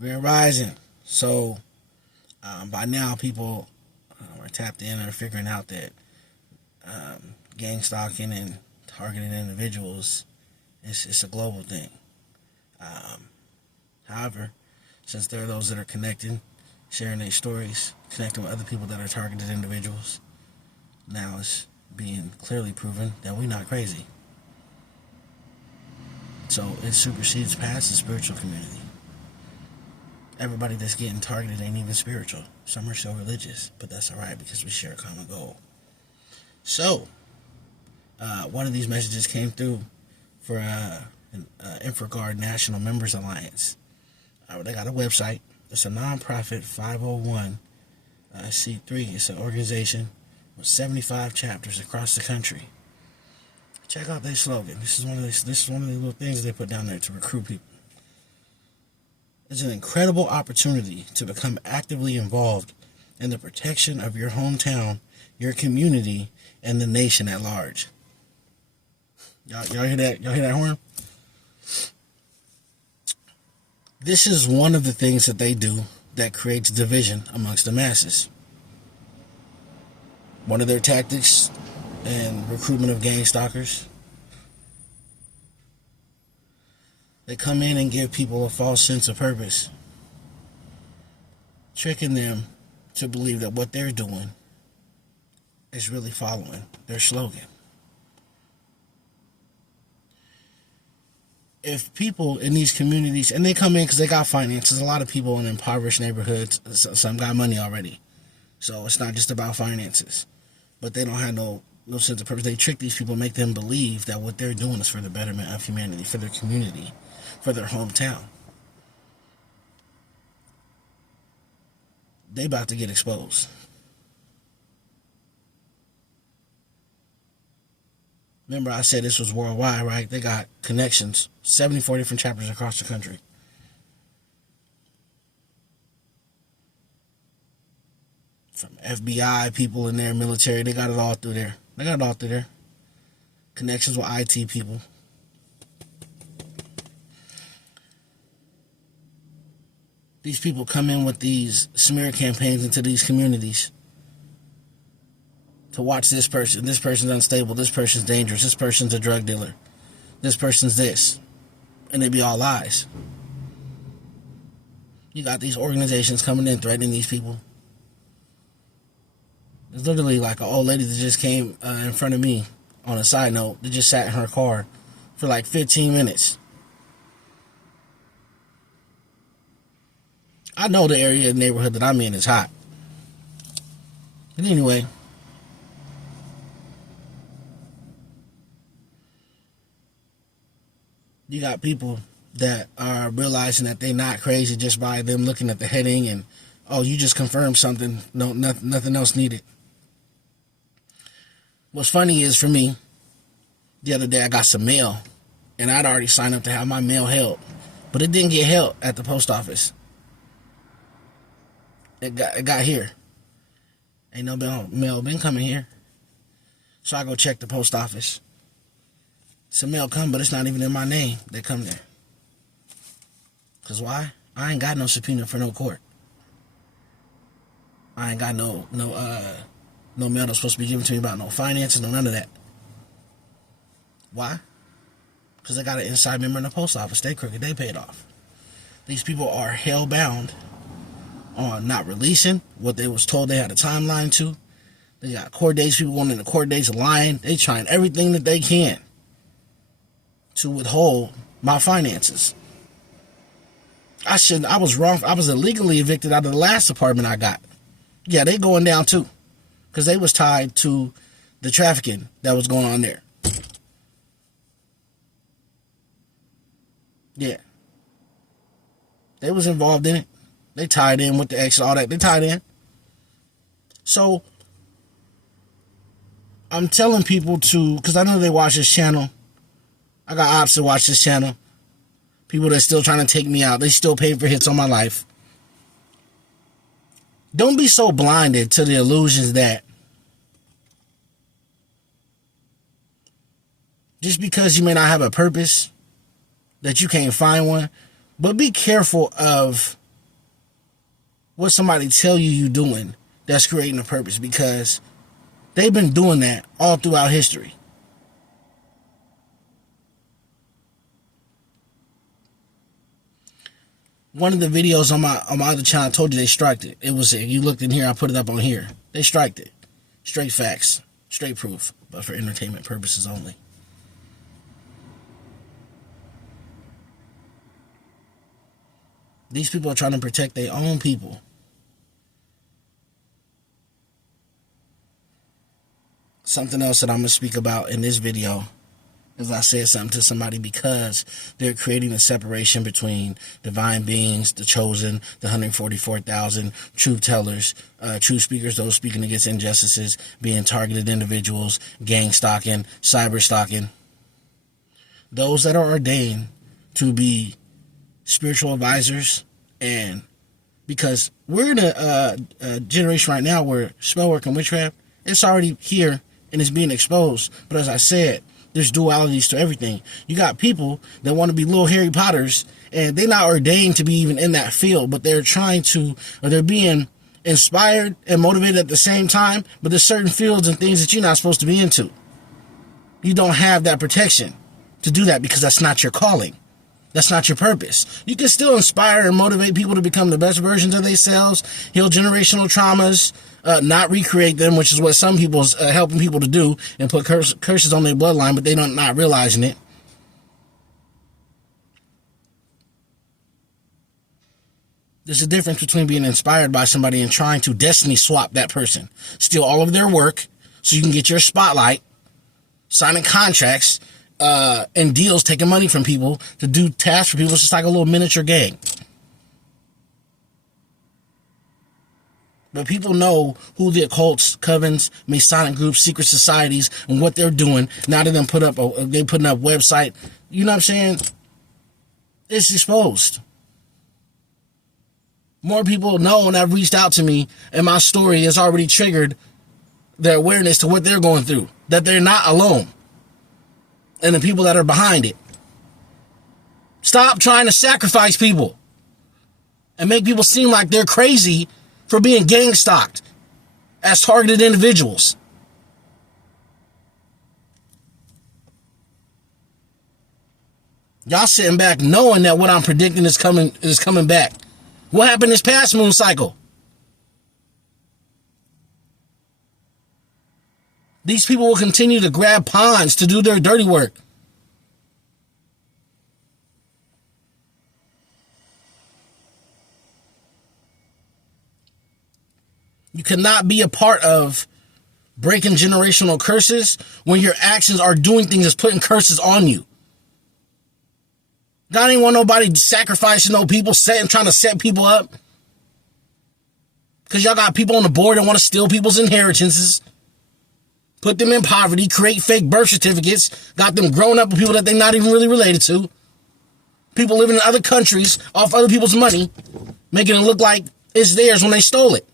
We're rising. So by now, people are tapped in or figuring out that gang stalking and targeting individuals it's a global thing. However, since there are those that are connecting, sharing their stories, connecting with other people that are targeted individuals, now it's being clearly proven that we're not crazy. So it supersedes past the spiritual community. Everybody that's getting targeted ain't even spiritual. Some are so religious, but that's alright because we share a common goal. So, one of these messages came through for InfraGard National Members Alliance. They got a website. It's a nonprofit 501c3. It's an organization with 75 chapters across the country. Check out their slogan. This is one of the little things they put down there to recruit people. It's an incredible opportunity to become actively involved in the protection of your hometown, your community, and the nation at large. Y'all hear that? Y'all hear that horn? This is one of the things that they do that creates division amongst the masses. One of their tactics in recruitment of gang stalkers, they come in and give people a false sense of purpose, tricking them to believe that what they're doing is really following their slogan. If people in these communities, and they come in because they got finances, a lot of people in impoverished neighborhoods, some got money already. So it's not just about finances. But they don't have no sense of purpose. They trick these people, make them believe that what they're doing is for the betterment of humanity, for their community, for their hometown. They about to get exposed. Remember I said this was worldwide, right? They got connections, 74 different chapters across the country. From FBI people in there, military, they got it all through there. Connections with IT people. These people come in with these smear campaigns into these communities to watch this person. This person's unstable. This person's dangerous. This person's a drug dealer. This person's this. And they be all lies. You got these organizations coming in threatening these people. There's literally like an old lady that just came in front of me on a side note that just sat in her car for like 15 minutes. I know the area, the neighborhood that I'm in is hot. But anyway, you got people that are realizing that they're not crazy just by them looking at the heading and, oh, you just confirmed something. No, nothing else needed. What's funny is for me, the other day I got some mail and I'd already signed up to have my mail held, but it didn't get held at the post office. It got here. Ain't no mail been coming here. So I go check the post office. Some mail come, but it's not even in my name. They come there. Cause why? I ain't got no subpoena for no court. I ain't got no mail that's supposed to be given to me about no finances, no none of that. Why? Because they got an inside member in the post office. They crooked. They paid off. These people are hell-bound on not releasing what they was told they had a timeline to. They got court dates. People wanting the court dates lying. They trying everything that they can to withhold my finances. I was wrong. I was illegally evicted out of the last apartment I got. Yeah, they going down too. Because they was tied to the trafficking that was going on there. Yeah. They was involved in it. They tied in with the ex, all that. They tied in. So, I'm telling people to, because I know they watch this channel. I got ops that watch this channel. People that's still trying to take me out. They still pay for hits on my life. Don't be so blinded to the illusions that just because you may not have a purpose, that you can't find one. But be careful of what somebody tell you doing that's creating a purpose, because they've been doing that all throughout history. One of the videos on my other channel, I told you they striked it. It was, you looked in here, I put it up on here. They striked it. Straight facts, straight proof, but for entertainment purposes only. These people are trying to protect their own people. Something else that I'm going to speak about in this video is I said something to somebody, because they're creating a separation between divine beings, the chosen, the 144,000 truth tellers, true speakers, those speaking against injustices, being targeted individuals, gang stalking, cyber stalking. Those that are ordained to be spiritual advisors, and because we're in a generation right now where spell work and witchcraft, it's already here and it's being exposed. But as I said, there's dualities to everything. You got people that want to be little Harry Potters, and they're not ordained to be even in that field, but they're trying to, or they're being inspired and motivated at the same time. But there's certain fields and things that you're not supposed to be into. You don't have that protection to do that, because that's not your calling. That's not your purpose. You can still inspire and motivate people to become the best versions of themselves, heal generational traumas, not recreate them, which is what some people's helping people to do, and put curses on their bloodline, but they're not realizing it. There's a difference between being inspired by somebody and trying to destiny swap that person. Steal all of their work so you can get your spotlight, signing contracts, and deals, taking money from people to do tasks for people. It's just like a little miniature gang. But people know who the occults, covens, Masonic groups, secret societies, and what they're doing. Now they putting up website. You know what I'm saying? It's exposed. More people know, and have reached out to me, and my story has already triggered their awareness to what they're going through. That they're not alone. And the people that are behind it. Stop trying to sacrifice people and make people seem like they're crazy for being gang stalked as targeted individuals. Y'all sitting back knowing that what I'm predicting is coming back. What happened this past moon cycle? These people will continue to grab pawns to do their dirty work. You cannot be a part of breaking generational curses when your actions are doing things that's putting curses on you. God ain't want nobody sacrificing no people, trying to set people up. Because y'all got people on the board that want to steal people's inheritances, put them in poverty, create fake birth certificates, got them growing up with people that they're not even really related to. People living in other countries off other people's money, making it look like it's theirs when they stole it.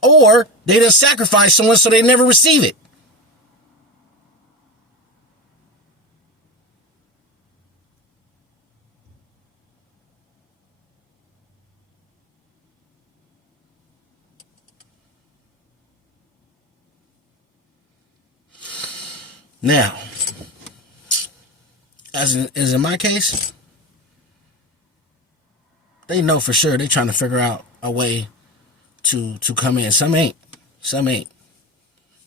Or they done sacrifice someone so they never receive it. Now, as in my case, they know for sure they're trying to figure out a way to come in. Some ain't.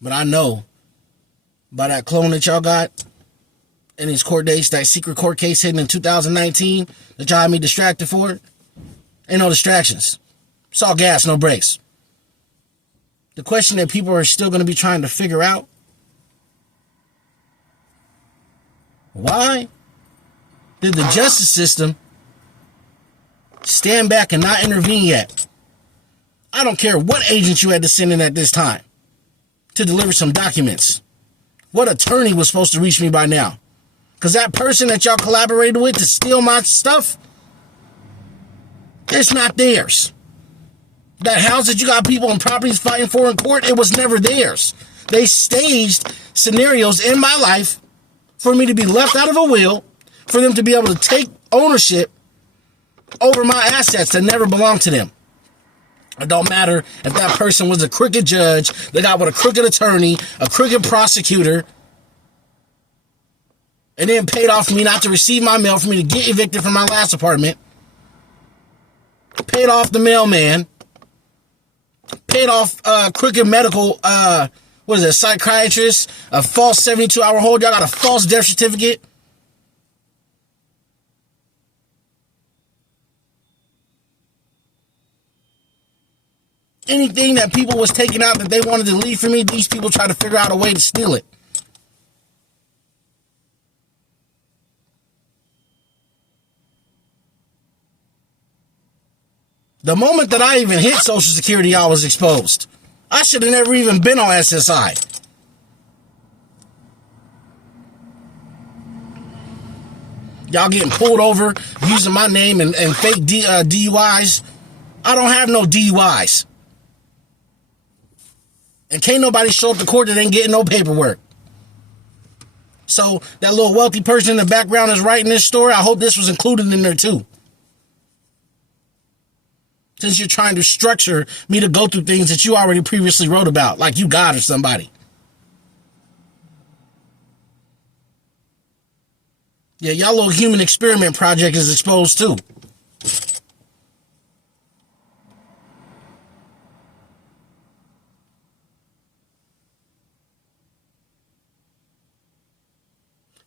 But I know by that clone that y'all got in these court dates, that secret court case hidden in 2019 that y'all had me distracted for, ain't no distractions. It's all gas, no brakes. The question that people are still going to be trying to figure out, why did the justice system stand back and not intervene yet? I don't care what agent you had to send in at this time to deliver some documents. What attorney was supposed to reach me by now? Because that person that y'all collaborated with to steal my stuff, it's not theirs. That house that you got people and properties fighting for in court, it was never theirs. They staged scenarios in my life for me to be left out of a will, for them to be able to take ownership over my assets that never belonged to them. It don't matter if that person was a crooked judge, they got with a crooked attorney, a crooked prosecutor, and then paid off for me not to receive my mail, for me to get evicted from my last apartment. Paid off the mailman. Paid off crooked medical, psychiatrist, a false 72-hour hold. Y'all got a false death certificate. Anything that people was taking out that they wanted to leave for me, these people try to figure out a way to steal it. The moment that I even hit Social Security, I was exposed. I should have never even been on SSI. Y'all getting pulled over using my name and fake DUIs. I don't have no DUIs. And can't nobody show up to court that ain't getting no paperwork. So that little wealthy person in the background is writing this story. I hope this was included in there too. Since you're trying to structure me to go through things that you already previously wrote about, like you God or somebody. Yeah, y'all little human experiment project is exposed too.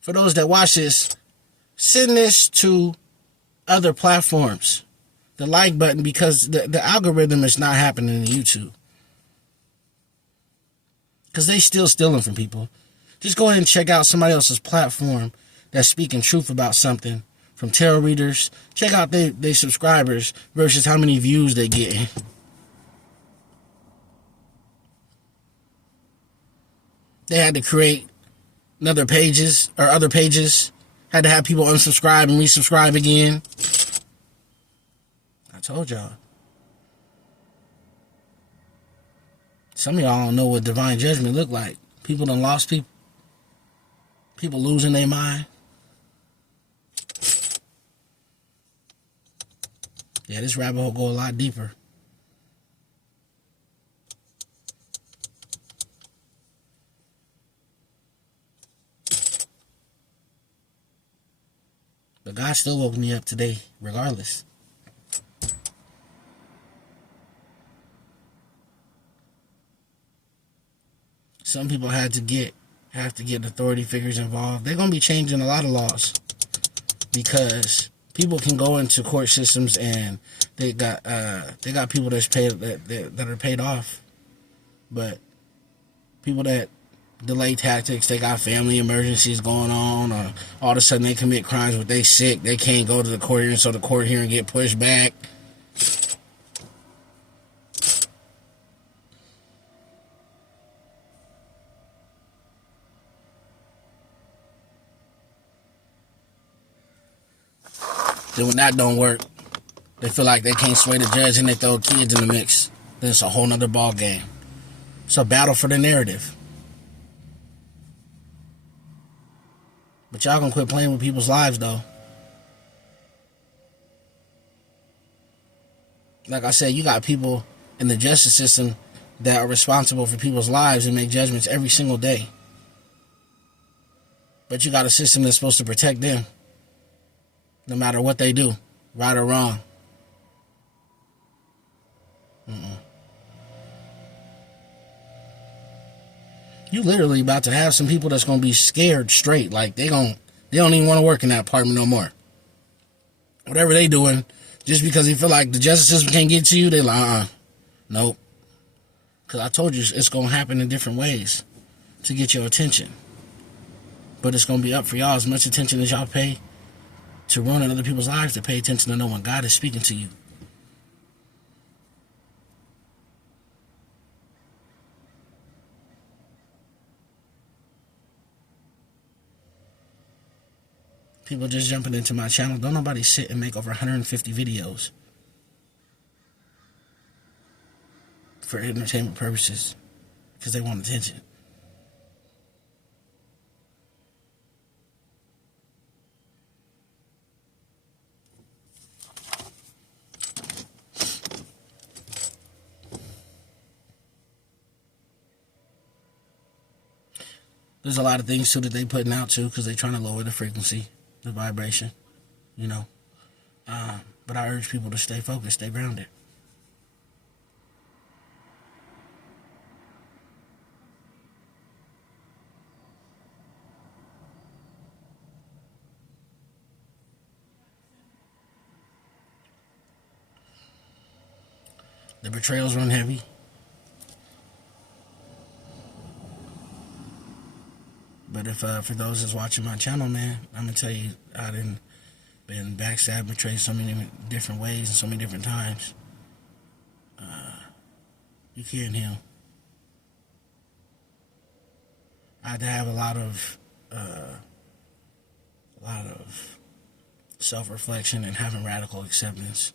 For those that watch this, send this to other platforms. The like button, because the algorithm is not happening in YouTube. Because they still stealing from people. Just go ahead and check out somebody else's platform that's speaking truth about something. From tarot readers. Check out their subscribers versus how many views they getting. They had to create other pages. Had to have people unsubscribe and resubscribe again. I told y'all. Some of y'all don't know what divine judgment look like. People done lost people. People losing their mind. Yeah, this rabbit hole go a lot deeper. But God still woke me up today, regardless. Some people have to get authority figures involved. They're gonna be changing a lot of laws because people can go into court systems and they got people that's paid that are paid off, but people that delay tactics, they got family emergencies going on, or all of a sudden they commit crimes but they sick, they can't go to the court hearing, so the court hearing get pushed back. Then when that don't work, they feel like they can't sway the judge and they throw kids in the mix. Then it's a whole nother ball game. It's a battle for the narrative. But y'all gonna quit playing with people's lives though. Like I said, you got people in the justice system that are responsible for people's lives and make judgments every single day. But you got a system that's supposed to protect them. No matter what they do, right or wrong. You literally about to have some people that's gonna be scared straight. Like they don't even want to work in that apartment no more. Whatever they doing, just because they feel like the justice system can't get to you, they like, nope. Because I told you it's gonna happen in different ways to get your attention. But it's gonna be up for y'all as much attention as y'all pay to ruining other people's lives, to pay attention to know when God is speaking to you. People just jumping into my channel. Don't nobody sit and make over 150 videos for entertainment purposes because they want attention. There's a lot of things too that they putting out too, because they're trying to lower the frequency, the vibration, you know. But I urge people to stay focused, stay grounded. The betrayals run heavy. But if for those that's watching my channel, man, I'm gonna tell you, I done been backstabbed, betrayed so many different ways and so many different times. You can't heal. I had to have a lot of self-reflection and having radical acceptance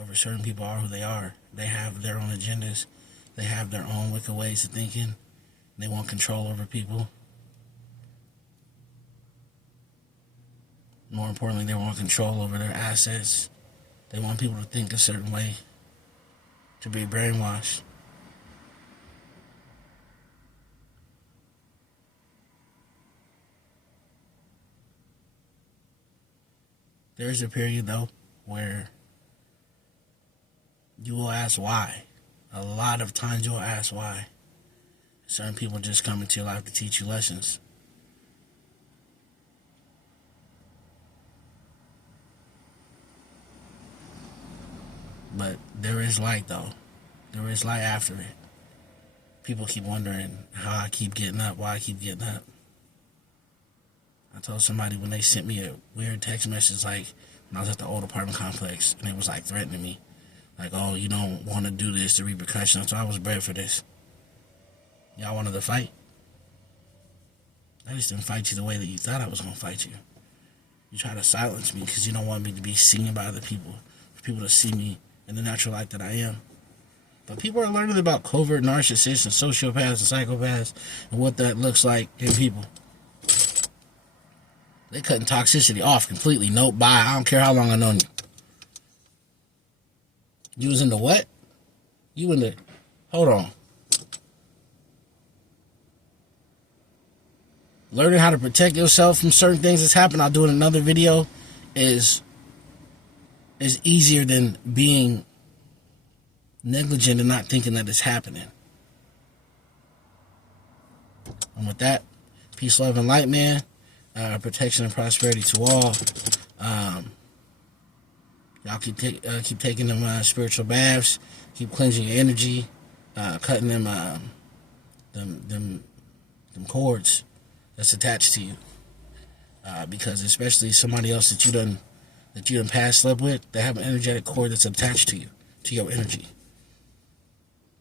over certain people are who they are. They have their own agendas. They have their own wicked ways of thinking. They want control over people. More importantly, they want control over their assets. They want people to think a certain way, to be brainwashed. There's a period, though, where you will ask why. A lot of times you will ask why. Certain people just come into your life to teach you lessons. But there is light, though. There is light after it. People keep wondering how I keep getting up, why I keep getting up. I told somebody when they sent me a weird text message, like when I was at the old apartment complex, and it was like threatening me. Like, oh, you don't want to do this, the repercussions. So I was bred for this. Y'all wanted to fight? I just didn't fight you the way that you thought I was going to fight you. You try to silence me because you don't want me to be seen by other people. For people to see me in the natural light that I am. But people are learning about covert narcissists and sociopaths and psychopaths and what that looks like in people. They cutting toxicity off completely. Nope, bye. I don't care how long I've known you. You was in the what? You in the... Hold on. Learning how to protect yourself from certain things that's happened, I'll do in another video, is easier than being negligent and not thinking that it's happening. And with that, peace, love, and light, man. Protection and prosperity to all. Y'all keep taking them spiritual baths. Keep cleansing your energy. Cutting them cords that's attached to you. Because especially somebody else that you done past slept with, they have an energetic cord that's attached to you, to your energy.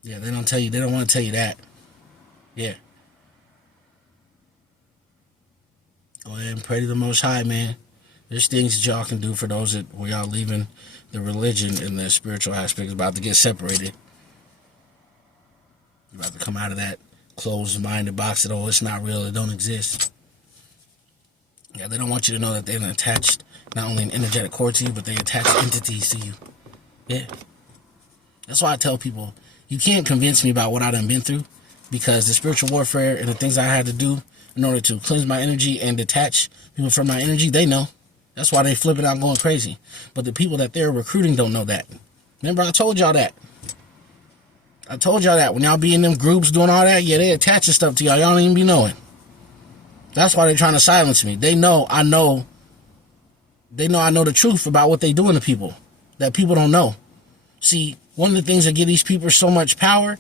Yeah, they don't want to tell you that. Yeah. Go ahead and pray to the Most High, man. There's things that y'all can do for those that where y'all leaving the religion and the spiritual aspect is about to get separated. You're about to come out of that closed-minded box that, oh, it's not real, it don't exist. Yeah, they don't want you to know that they've attached not only an energetic cord to you, but they attach entities to you. Yeah. That's why I tell people, you can't convince me about what I done been through, because the spiritual warfare and the things I had to do in order to cleanse my energy and detach people from my energy, they know. That's why they flipping out going crazy. But the people that they're recruiting don't know that. Remember, I told y'all that. I told y'all that. When y'all be in them groups doing all that, yeah, they attaching stuff to y'all. Y'all don't even be knowing. That's why they're trying to silence me. They know I know the truth about what they doing to people that people don't know. See, one of the things that give these people so much power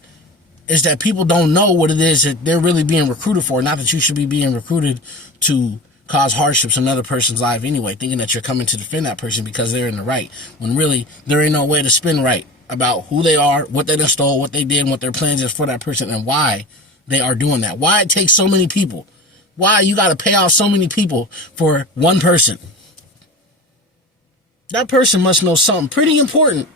is that people don't know what it is that they're really being recruited for. Not that you should be being recruited to cause hardships in another person's life anyway, thinking that you're coming to defend that person because they're in the right, when really there ain't no way to spin right about who they are, what they done stole, what they did, and what their plans is for that person, and why they are doing that. Why it takes so many people. Why you got to pay off so many people for one person. That person must know something pretty important.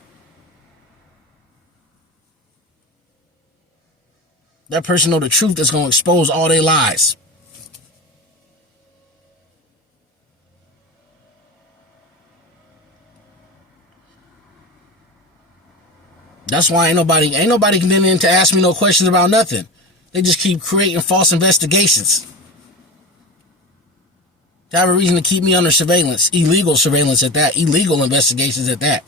That person know the truth that's going to expose all their lies. That's why ain't nobody getting in to ask me no questions about nothing. They just keep creating false investigations. To have a reason to keep me under surveillance. Illegal surveillance at that. Illegal investigations at that.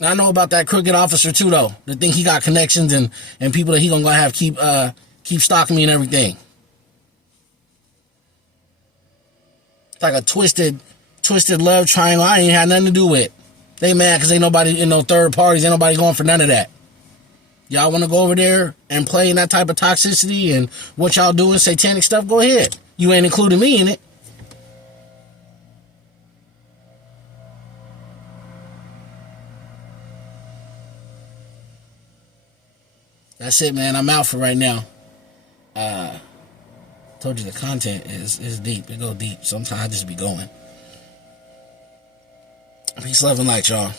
I know about that crooked officer too, though. To think he got connections and people that he gonna have keep stalking me and everything. It's like a twisted love triangle I ain't had nothing to do with. They mad because ain't nobody in no third parties. Ain't nobody going for none of that. Y'all want to go over there and play in that type of toxicity and what y'all doing, satanic stuff? Go ahead. You ain't including me in it. That's it, man. I'm out for right now. Told you the content is deep. It go deep. Sometimes I just be going. Peace, love, and light, y'all.